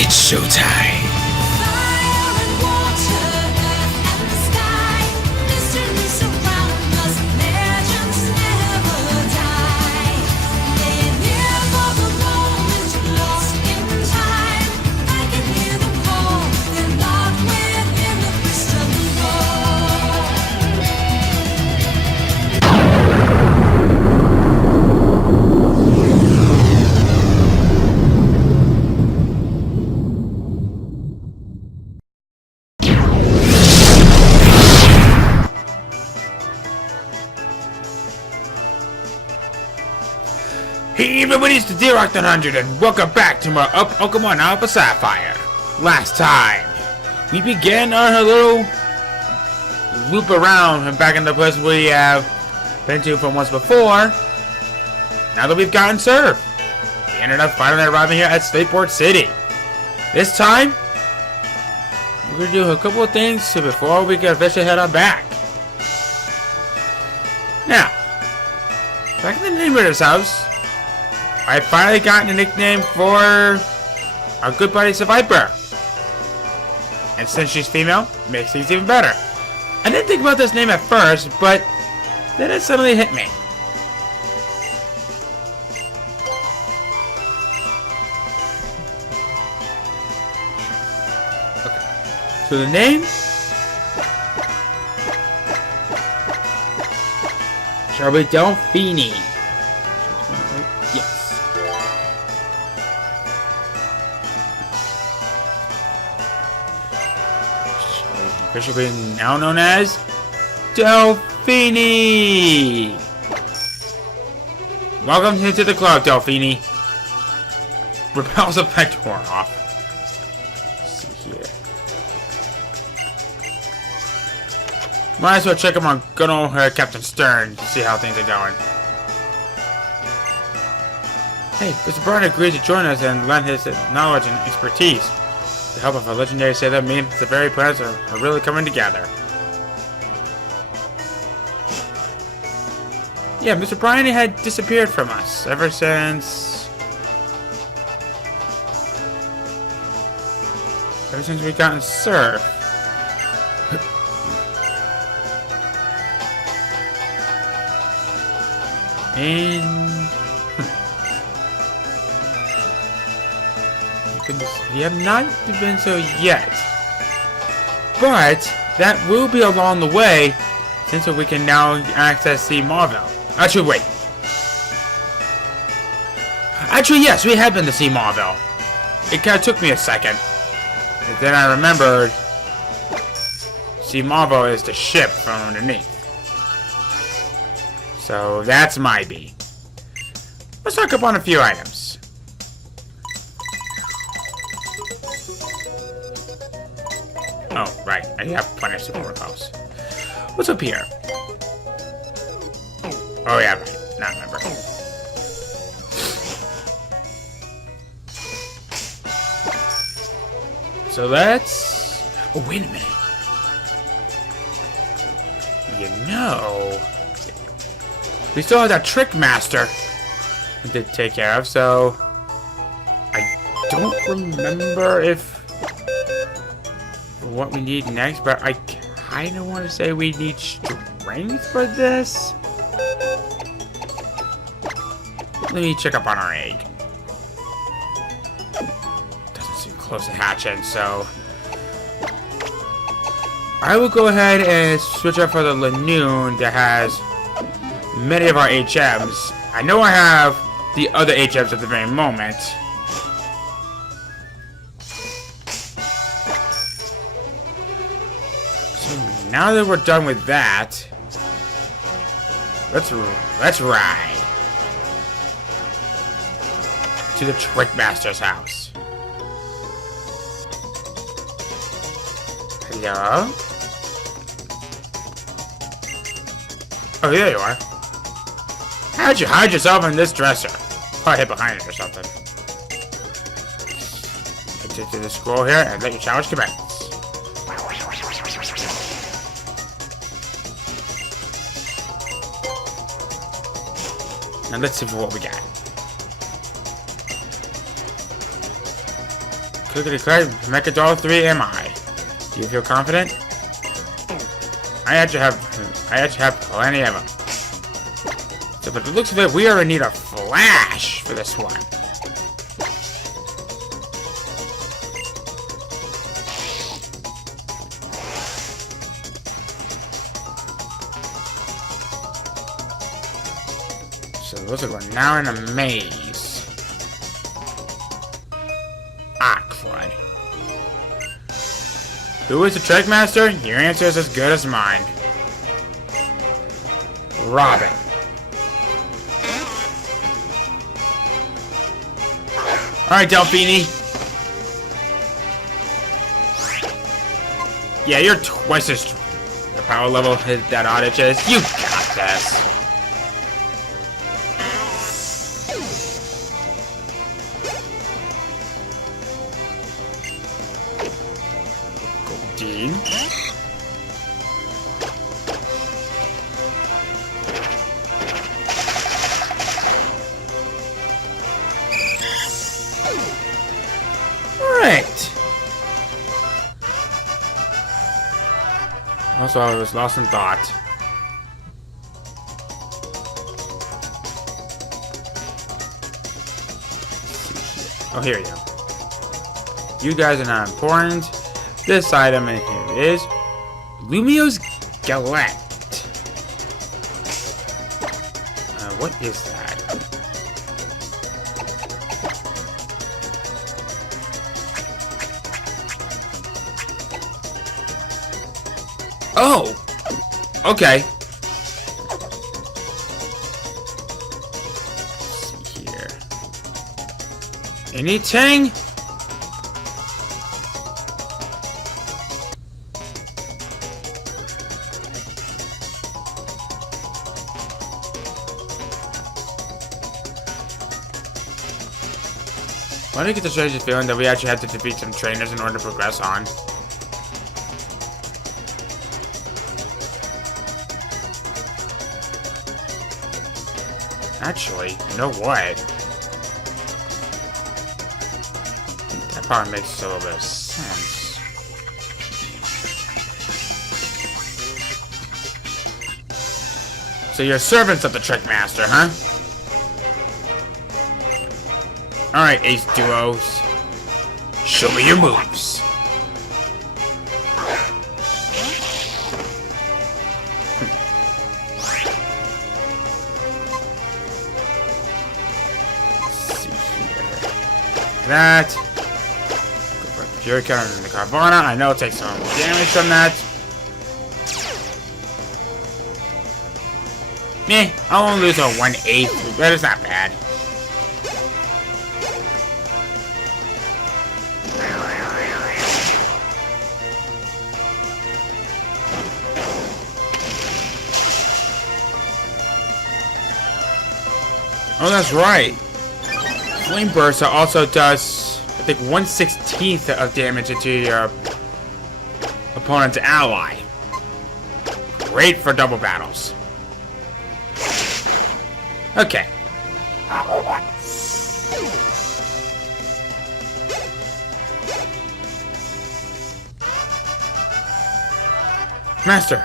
It's showtime. Hey everybody, it's the Direct 100 and welcome back to more Pokemon Alpha Sapphire. Last time, we began our little loop around and back in the place we have been to from once before. Now that we've gotten served, we ended up finally arriving here at Slateport City. This time, we're going to do a couple of things before we can officially head on back. Now, back in the neighbor's house, I finally gotten a nickname for our good buddy Seviper. And since she's female, it makes things even better. I didn't think about this name at first, but then it suddenly hit me. Okay. So the name shall be Delphine. Yes. Officially now known as Delphine. Welcome into the club, Delphine. Repels effect wore off. Let's see here. Might as well check him on good old Captain Stern to see how things are going. Hey, Mr. Bryan agreed to join us and lend his knowledge and expertise. The help of a legendary sailor means the very planets are really coming together. Yeah, Mr. Bryan had disappeared from us ever since we gotten served. And we have not been so yet, but that will be along the way, since we can now access the Marvel. Actually, wait. Actually, yes, we have been to see Marvel. It kind of took me a second, and then I remembered. See, Marvel is the ship from underneath, so that's my B. Let's talk up on a few items. Oh, right. I have plenty of super repels. What's up here? Oh, yeah, right. Not remember. So let's... Oh, wait a minute. You know... We still have that Trick Master we did take care of, so... I don't remember if... what we need next, but I kind of want to say we need strength for this. Let me check up on our egg. Doesn't seem close to hatching, so I will go ahead and switch up for the Lanoon that has many of our HMs. I know I have the other HMs at the very moment. Now that we're done with that, let's ride to the Trickmaster's house. Hello? Oh, there you are. How'd you hide yourself in this dresser? Probably hid behind it or something. Get to the scroll here and let your challenge commence. Now let's see what we got. Clickety click, Mechadoll 3 am I? Do you feel confident? I actually have plenty of them. So, but it looks like we already need a flash for this one. So it looks like we're now in a maze. Ah, crud. Who is the Trickmaster? Your answer is as good as mine. Robin. Alright, Delphini. Yeah, you're twice as your power level is that Odditch is. You got this. Dean. Alright. Also, I was lost in thought. Oh, here we go. You guys are not important. This item in here is Lumio's Galette. What is that? Oh! Okay. Let's see here. Anything? Why do I get the strange feeling that we actually have to defeat some trainers in order to progress on? Actually, you know what? That probably makes a little bit of sense. So you're servants of the Trickmaster, huh? Alright, Ace Duos. Show me your moves. Let's see here. That. Go for the Fury Counter and the Carvana. I know it takes some damage from that. Meh, I'll only lose a 1/8. That is not bad. Oh, that's right. Flame Burst also does, I think, 1/16 of damage into your opponent's ally. Great for double battles. Okay. Master.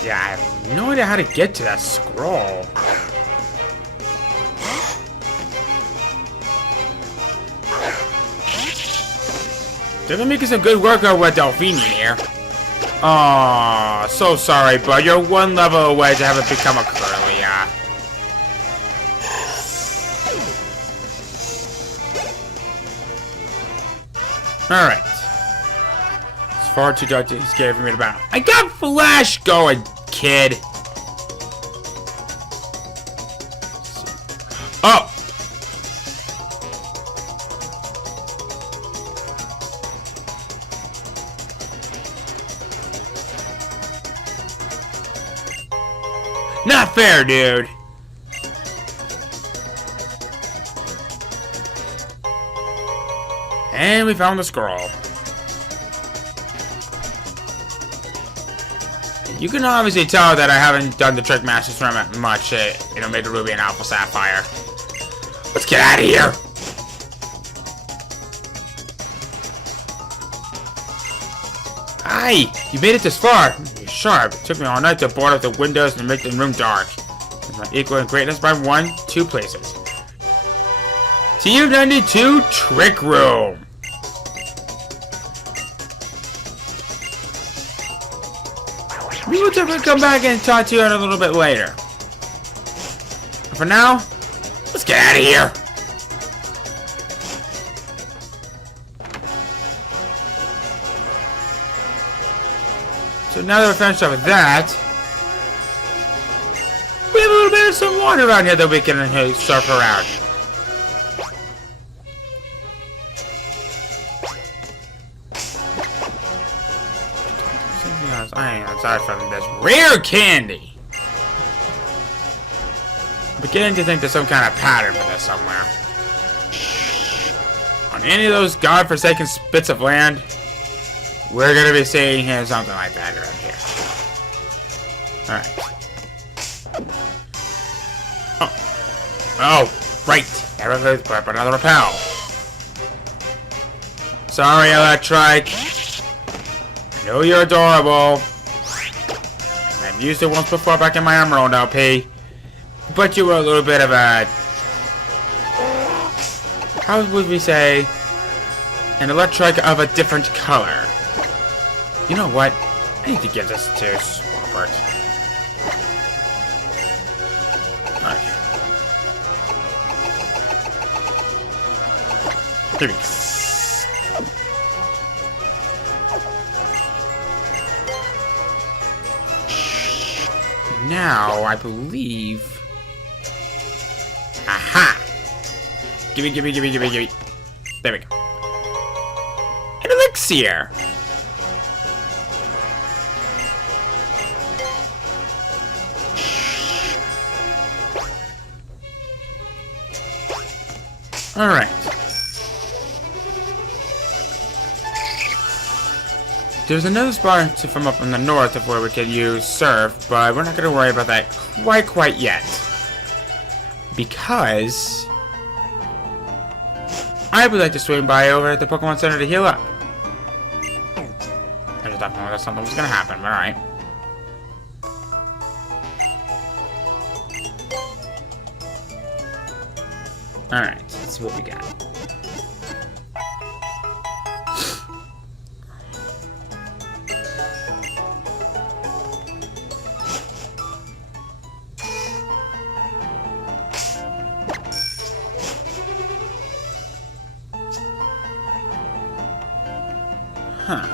Yeah, I have no idea how to get to that scroll. They're making some good work out with Delphini here. Aw, so sorry, bud. You're one level away to have it become a Curlia. Alright. It's far too dark to scare for me to battle. I got Flash going, kid. Oh! Not fair, dude. And we found the scroll. You can obviously tell that I haven't done the Trick Master's Tournament much in Omega Ruby and Alpha Sapphire. Let's get out of here! Hi! You made it this far! You're sharp. It took me all night to board up the windows and make the room dark. It's not equal in greatness by 2 places. Team 92 Trick Room! We will definitely come back and talk to you a little bit later. For now, let's get out of here! So now that we're finished up with that, we have a little bit of some water around here that we can surf around. Aside from this rare candy, I'm beginning to think there's some kind of pattern for this somewhere. On any of those godforsaken spits of land, we're gonna be seeing here something like that around here. Alright. Oh, right. Everything's but another repel. Sorry, Electric. I know you're adorable. I've used it once before back in my Emerald LP. But you were a little bit of a... how would we say? An Electric of a different color. You know what? I need to give this to Swampert. Alright. Here we go. Now, I believe... aha! Gimme. There we go. An elixir! Alright. There's another spot from up in the north of where we could use Surf, but we're not going to worry about that quite yet. Because I would like to swing by over at the Pokemon Center to heal up. I just thought that something was going to happen, but alright. Alright, let's see what we got. Huh.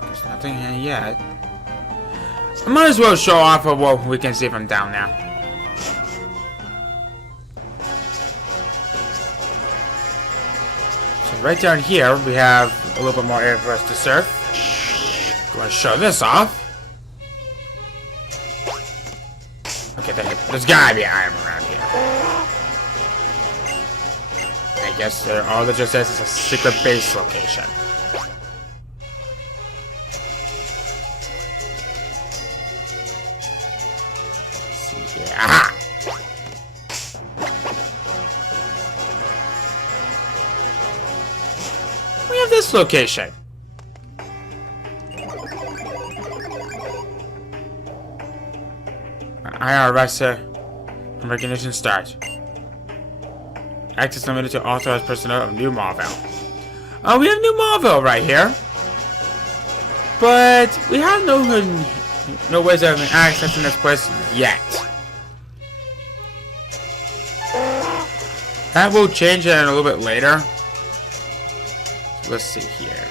There's nothing here yet. I might as well show off of what we can see from down there. So right down here, we have a little bit more area for us to surf. Go and show this off. Okay, there's gotta be an item around here. I guess all that just says is a secret base location. Aha! We have this location. IRS recognition start. Access limited to authorized personnel of New Marvel. Oh, we have New Marvel right here. But we have no ways of accessing this place yet. That will change it a little bit later. Let's see here.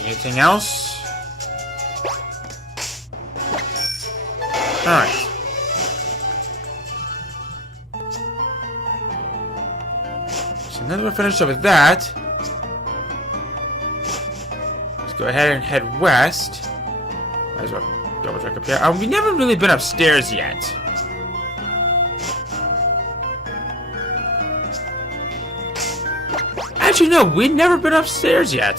Anything else? Alright. So now that we're finished up with that, let's go ahead and head west. Might as well double check up here. We've never really been upstairs yet. Actually, no, we've never been upstairs yet.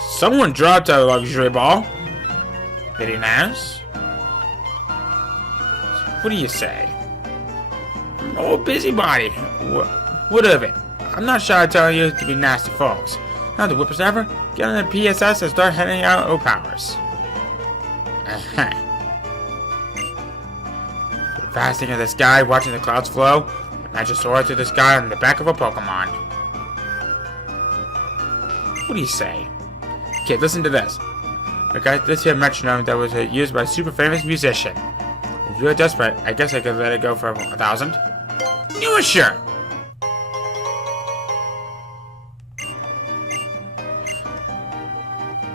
Someone dropped a luxury ball. Very nice. What do you say? Oh, busybody. What of it? I'm not shy to tell you to be nasty folks. Now the whippersnapper, get on the PSS and start heading out O-Powers. Fasting in the sky, watching the clouds flow, match a sword to the sky on the back of a Pokemon. What do you say? Okay, listen to this. I got this here metronome that was used by a super famous musician. If you're desperate, I guess I could let it go for 1,000. You sure?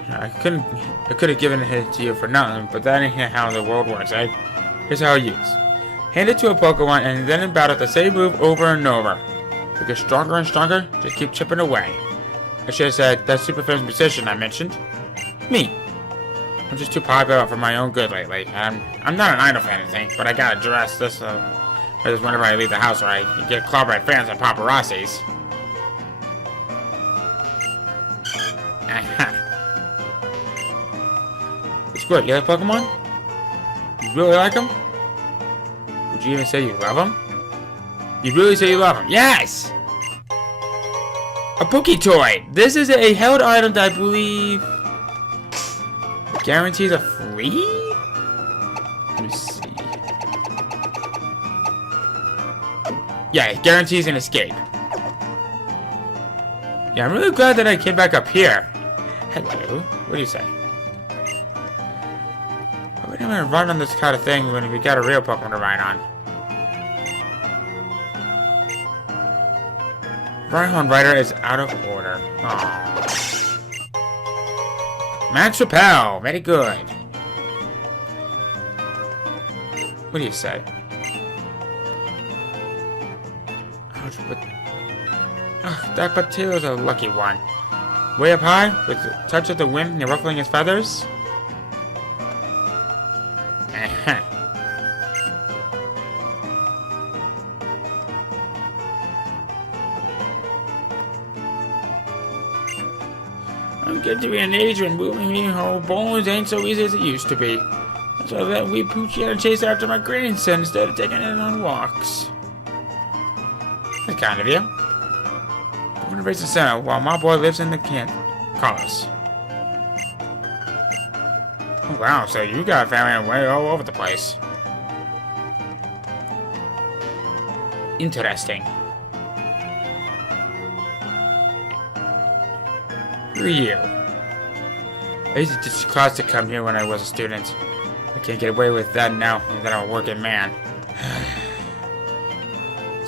I could have given it to you for nothing, but that ain't how the world works, eh? Here's how I use. Hand it to a Pokemon and then in battle the same move over and over. It gets stronger and stronger, just keep chipping away. I should have said that super famous musician I mentioned. Me. I'm just too popular for my own good lately. I'm not an idol fan or anything, but I gotta dress this whenever I leave the house or I get clobbered by fans and paparazzis. It's good. You like Pokemon? You really like them? Would you even say you love them? You really say you love them? Yes! A Poketoy! This is a held item that I believe guarantees a free? Let me see. Yeah, it guarantees an escape. Yeah, I'm really glad that I came back up here. Hello. What do you say? I wouldn't even run on this kind of thing when we got a real Pokemon to ride on. Rhyhorn Rider is out of order. Aww. Max Repel, very good. What do you say? Ouch, but that Patino's a lucky one. Way up high, with the touch of the wind and ruffling his feathers. I'm getting to be an age when moving me whole bones ain't so easy as it used to be. So I let wee Poochie chase after my grandson instead of taking it on walks. That's kind of you. I'm gonna raise the son while my boy lives in the camp. Carlos. Oh wow, so you got a family way all over the place. Interesting. Who are you? I used to teach class to come here when I was a student. I can't get away with that now that I'm a working man.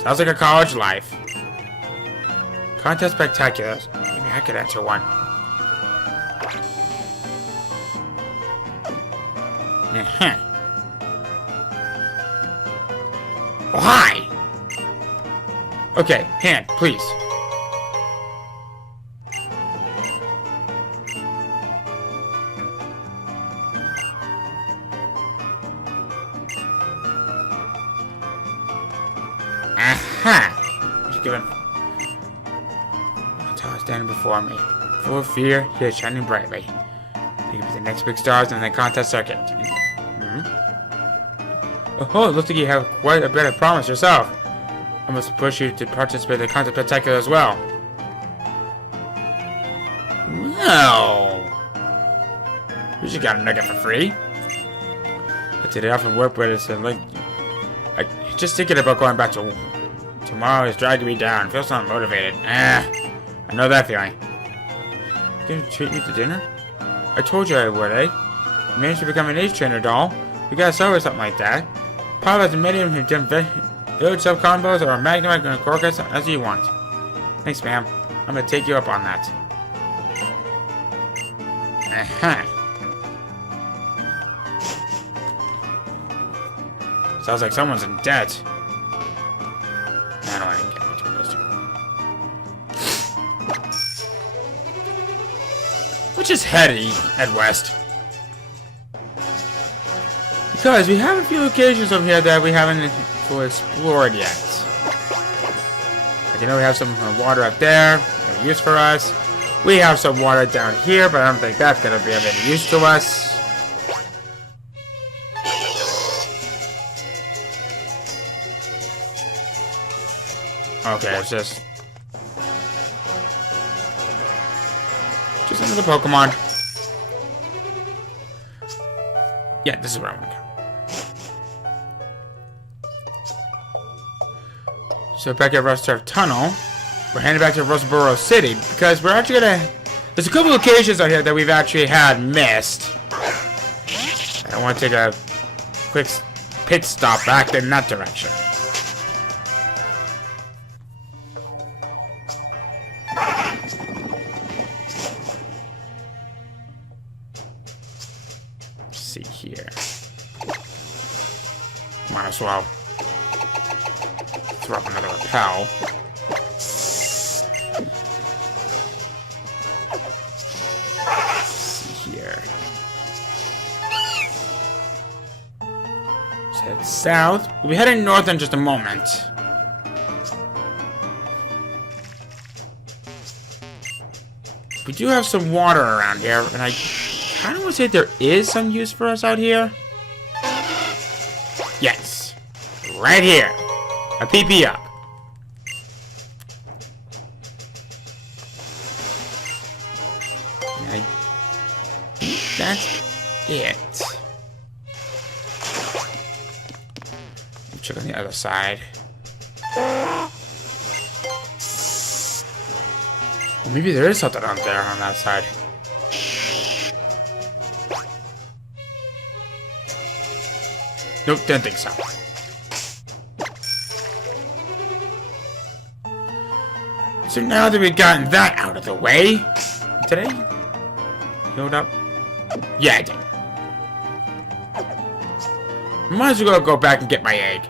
Sounds like a college life. Contest spectaculars. Maybe I could enter one. Oh, hi! Okay, hand, please. Aha! Just given. Tower standing before me, full of fear, yet shining brightly. You can be the next big stars in the contest circuit. Oh, it looks like you have quite a bit of promise yourself. I must push you to participate in the contest spectacular as well. Wow! You just got a nugget for free. But today often work with it, so like, just thinking about going back to tomorrow is dragging me down. I feel so unmotivated. I know that feeling. You gonna treat me to dinner? I told you I would, eh? You managed to become an ace trainer, doll. We gotta start with something like that. Pop as many of them village sub combos or a Magnemite and a Corcus as you want. Thanks, ma'am. I'm gonna take you up on that. Sounds like someone's in debt. I don't want to get into this. Let's just head west. Because we have a few locations over here that we haven't fully explored yet. Like, you know, we have some water up there, no use for us. We have some water down here, but I don't think that's gonna be of any use to us. Okay, it's just another Pokemon. Yeah, this is where I want to go. So back at Rustturf Tunnel, we're heading back to Roseboro City because we're actually gonna. There's a couple locations out here that we've actually had missed. I want to take a quick pit stop back in that direction. See here. Might as well throw up another repel. See here. Let's head south. We'll be heading north in just a moment. We do have some water around here, and I kind of want to say there is some use for us out here. Yes. Right here. A PP up. And that's it. Check on the other side. Well, maybe there is something out there on that side. Nope, didn't think so. So now that we've gotten that out of the way, did I healed up? Yeah, I did. Might as well go back and get my egg.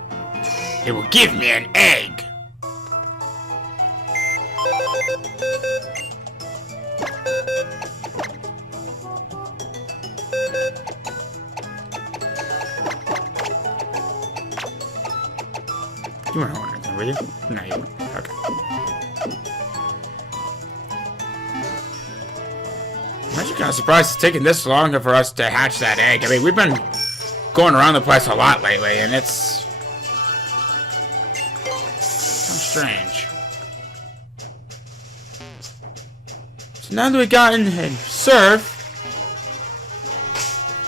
It will give me an egg. You won't hold anything, will you? No, you won't. Okay. I'm actually kind of surprised it's taking this long for us to hatch that egg. I mean, we've been going around the place a lot lately, and it's strange. So now that we've gotten in Surf,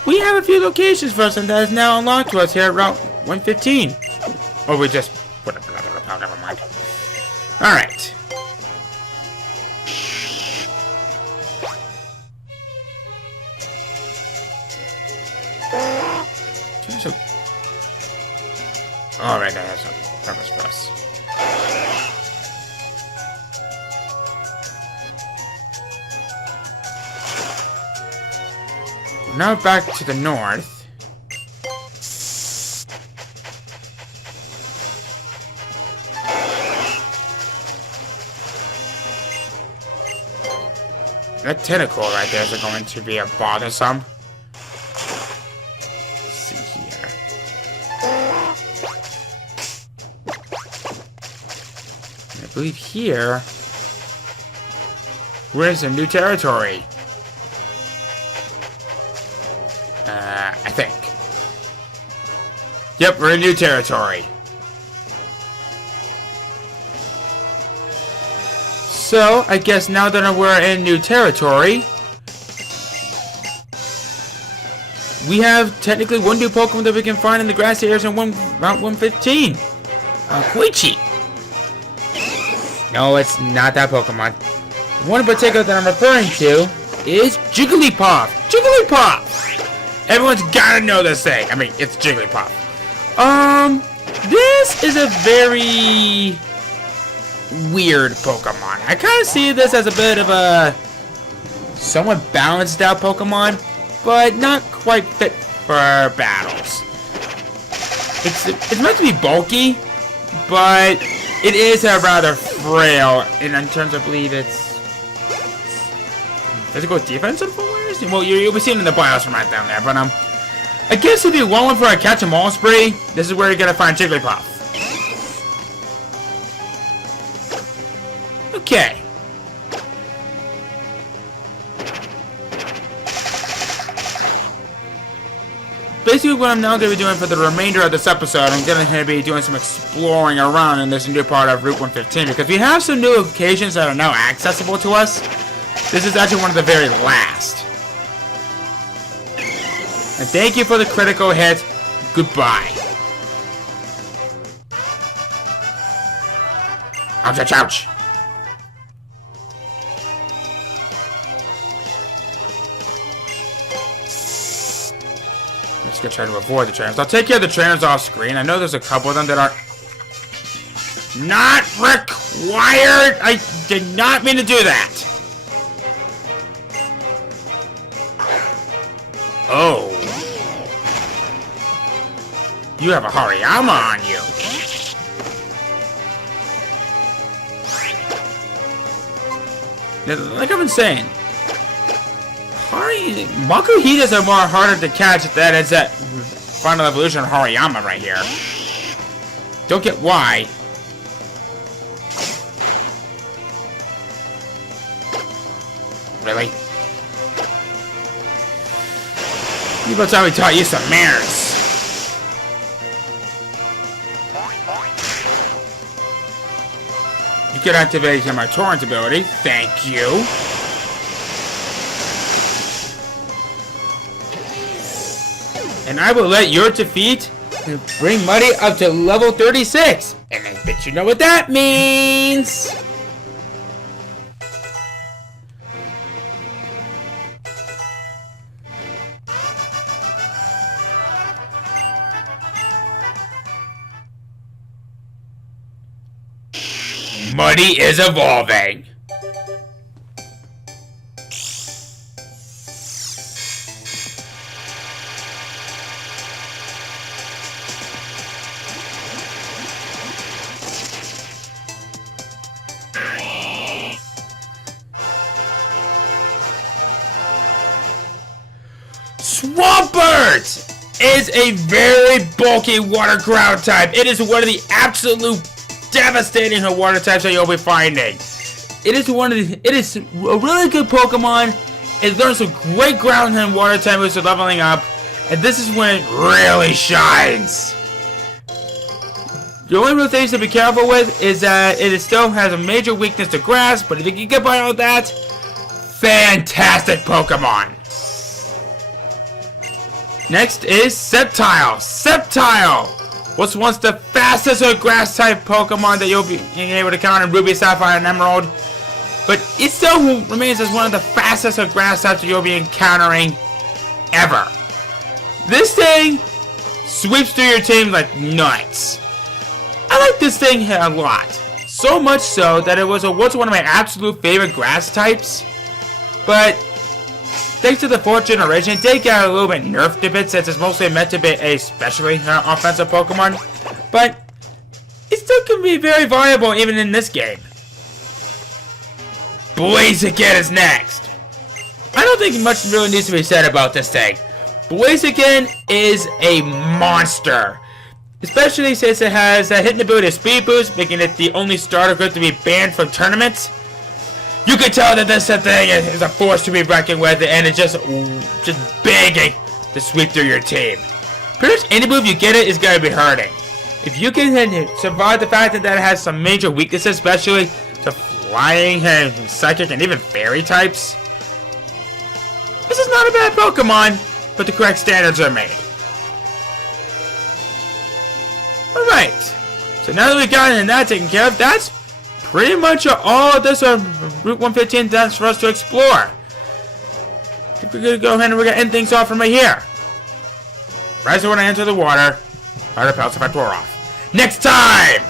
we have a few locations for us, and that is now unlocked to us here at Route 115. Or we just put up another repel, never mind. Alright. Alright, that has some purpose for us. We're now back to the north. That tentacle right there is going to be a bothersome. Let's see here. And I believe here we're in some new territory. I think. Yep, we're in new territory. So, I guess now that we're in new territory, we have technically one new Pokemon that we can find in the grassy areas in Route 115. Koichi. No, it's not that Pokemon. One in particular that I'm referring to is Jigglypuff. Jigglypuff! Everyone's gotta know this thing. I mean, it's Jigglypuff. This is a very weird Pokemon. I kind of see this as a bit of a somewhat balanced out Pokemon, but not quite fit for battles. It's meant to be bulky, but it is a rather frail, and in terms of, I believe it's physical defensive awareness? Well, you'll be seeing in the bios right down there, but I guess if you want one for a catch 'em all spree, this is where you're gonna find Jigglypuff. Okay. Basically, what I'm now going to be doing for the remainder of this episode, I'm going to be doing some exploring around in this new part of Route 115, because we have some new locations that are now accessible to us. This is actually one of the very last. And thank you for the critical hit. Goodbye. Ouch, ouch, ouch. I'm just gonna try to avoid the trainers. I'll take care of the trainers off screen. I know there's a couple of them that are not required. I did not mean to do that. Oh. You have a Hariyama on you. Like I've been saying, Makuhitas are more harder to catch than is that final evolution of Hariyama right here. Don't get why. Really? You about time we taught you some manners. You can activate my torrent ability. Thank you. And I will let your defeat bring Muddy up to level 36. And I bet you know what that means. Muddy is evolving. Swampert is a very bulky water ground type. It is one of the absolute devastating water types that you'll be finding. It is a really good Pokemon. It learns some great ground and water type moves to leveling up, and this is when it really shines. The only real things to be careful with is that it still has a major weakness to grass, but if you can get by all that, fantastic Pokemon. Next is Sceptile. Sceptile was once the fastest grass type Pokemon that you'll be able to count in Ruby, Sapphire, and Emerald. But it still remains as one of the fastest grass types that you'll be encountering ever. This thing sweeps through your team like nuts. I like this thing a lot. So much so that it was once one of my absolute favorite grass types. But thanks to the 4th generation, they got a little bit nerfed a bit since it's mostly meant to be a specially offensive Pokemon. But it still can be very viable even in this game. Blaziken is next. I don't think much really needs to be said about this thing. Blaziken is a monster. Especially since it has a hitting ability of Speed Boost, making it the only starter group to be banned from tournaments. You can tell that this thing is a force to be reckoned with, and it's just begging to sweep through your team. Pretty much any move you get it is going to be hurting. If you can survive the fact that it has some major weaknesses, especially to flying and psychic and even fairy types, this is not a bad Pokemon, but the correct standards are made. Alright, so now that we've gotten that taken care of, that's pretty much all this Route 115 does for us to explore. I think we're going to go ahead and we're going to end things off from right here. Right, so when I enter the water, our repels effect wore off. Next time,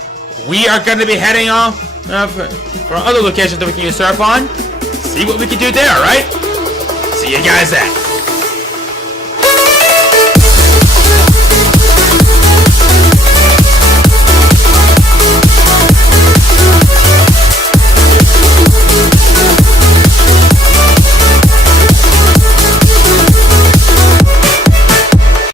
we are going to be heading off for other locations that we can use Surf on. See what we can do there, right? See you guys then.